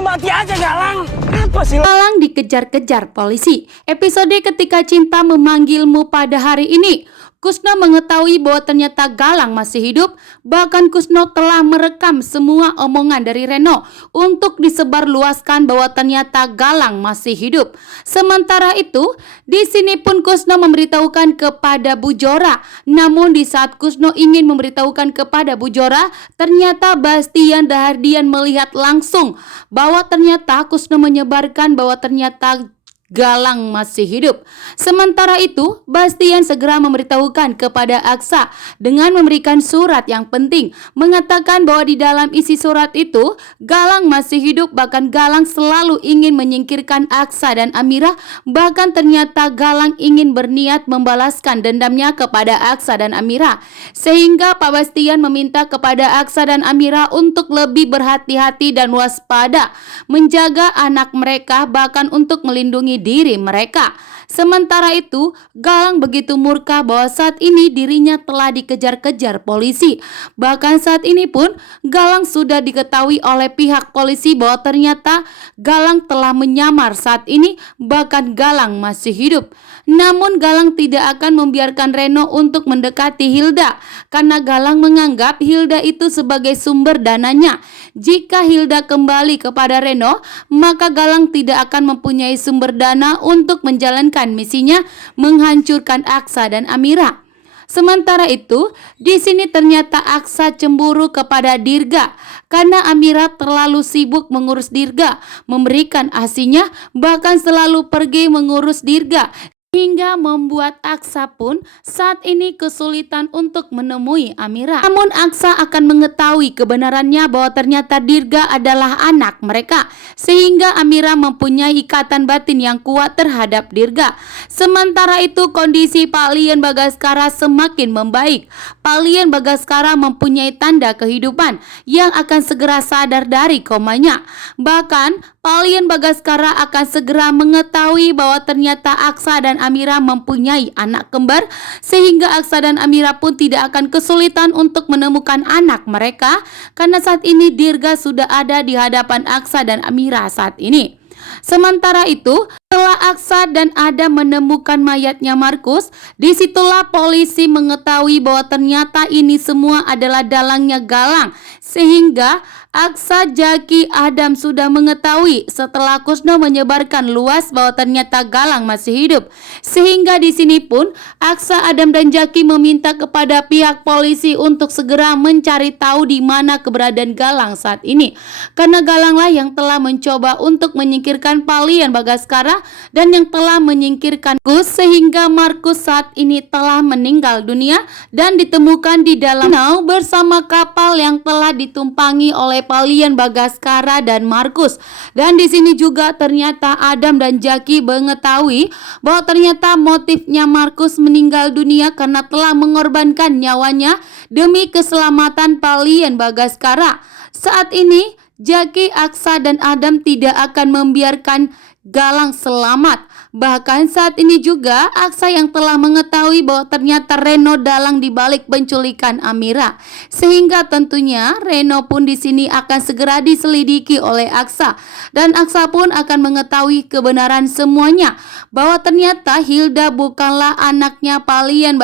Lu mati aja Galang. Apa sih? Galang dikejar-kejar polisi. Episode ketika cinta memanggilmu pada hari ini. Kusno mengetahui bahwa ternyata Galang masih hidup. Bahkan Kusno telah merekam semua omongan dari Reno untuk disebarluaskan bahwa ternyata Galang masih hidup. Sementara itu, di sini pun Kusno memberitahukan kepada Bu Jora. Namun di saat Kusno ingin memberitahukan kepada Bu Jora, ternyata Bastian Dahardian melihat langsung bahwa ternyata Kusno menyebarkan bahwa ternyata Galang masih hidup. Sementara itu, Bastian segera memberitahukan kepada Aksa dengan memberikan surat yang penting, mengatakan bahwa di dalam isi surat itu Galang masih hidup. Bahkan Galang selalu ingin menyingkirkan Aksa dan Amira. Bahkan ternyata Galang ingin berniat membalaskan dendamnya kepada Aksa dan Amira. Sehingga Pak Bastian meminta kepada Aksa dan Amira untuk lebih berhati-hati dan waspada, menjaga anak mereka, bahkan untuk melindungi diri mereka. Sementara itu, Galang begitu murka bahwa saat ini dirinya telah dikejar-kejar polisi. Bahkan saat ini pun Galang sudah diketahui oleh pihak polisi bahwa ternyata Galang telah menyamar saat ini, bahkan Galang masih hidup. Namun Galang tidak akan membiarkan Reno untuk mendekati Hilda karena Galang menganggap Hilda itu sebagai sumber dananya. Jika Hilda kembali kepada Reno, maka Galang tidak akan mempunyai sumber dana untuk menjalankan misinya menghancurkan Aksa dan Amira. Sementara itu, di sini ternyata Aksa cemburu kepada Dirga karena Amira terlalu sibuk mengurus Dirga, memberikan ASINya, bahkan selalu pergi mengurus Dirga. Hingga membuat Aksa pun saat ini kesulitan untuk menemui Amira. Namun Aksa akan mengetahui kebenarannya bahwa ternyata Dirga adalah anak mereka. Sehingga Amira mempunyai ikatan batin yang kuat terhadap Dirga. Sementara itu kondisi Pak Lian Bagaskara semakin membaik. Pak Lian Bagaskara mempunyai tanda kehidupan yang akan segera sadar dari komanya. Bahkan Pak Lian Bagaskara akan segera mengetahui bahwa ternyata Aksa dan Amira mempunyai anak kembar, sehingga Aksa dan Amira pun tidak akan kesulitan untuk menemukan anak mereka karena saat ini Dirga sudah ada di hadapan Aksa dan Amira saat ini. Sementara itu, setelah Aksa dan Adam menemukan mayatnya Markus, disitulah polisi mengetahui bahwa ternyata ini semua adalah dalangnya Galang. Sehingga Aksa, Jaki, Adam sudah mengetahui setelah Kusno menyebarkan luas bahwa ternyata Galang masih hidup. Sehingga di sini pun Aksa, Adam, dan Jaki meminta kepada pihak polisi untuk segera mencari tahu di mana keberadaan Galang saat ini. Karena Galanglah yang telah mencoba untuk menyingkirkan Pak Lian Bagaskara dan yang telah menyingkirkan Markus, sehingga Markus saat ini telah meninggal dunia dan ditemukan di dalam danau bersama kapal yang telah ditumpangi oleh Pak Lian Bagaskara dan Markus. Dan di sini juga ternyata Adam dan Jaki mengetahui bahwa ternyata motifnya Markus meninggal dunia karena telah mengorbankan nyawanya demi keselamatan Pak Lian Bagaskara. Saat ini Jaki, Aksa, dan Adam tidak akan membiarkan Galang selamat. Bahkan saat ini juga Aksa yang telah mengetahui bahwa ternyata Reno dalang dibalik penculikan Amira. Sehingga tentunya Reno pun di sini akan segera diselidiki oleh Aksa. Dan Aksa pun akan mengetahui kebenaran semuanya bahwa ternyata Hilda bukanlah anaknya Pak Lian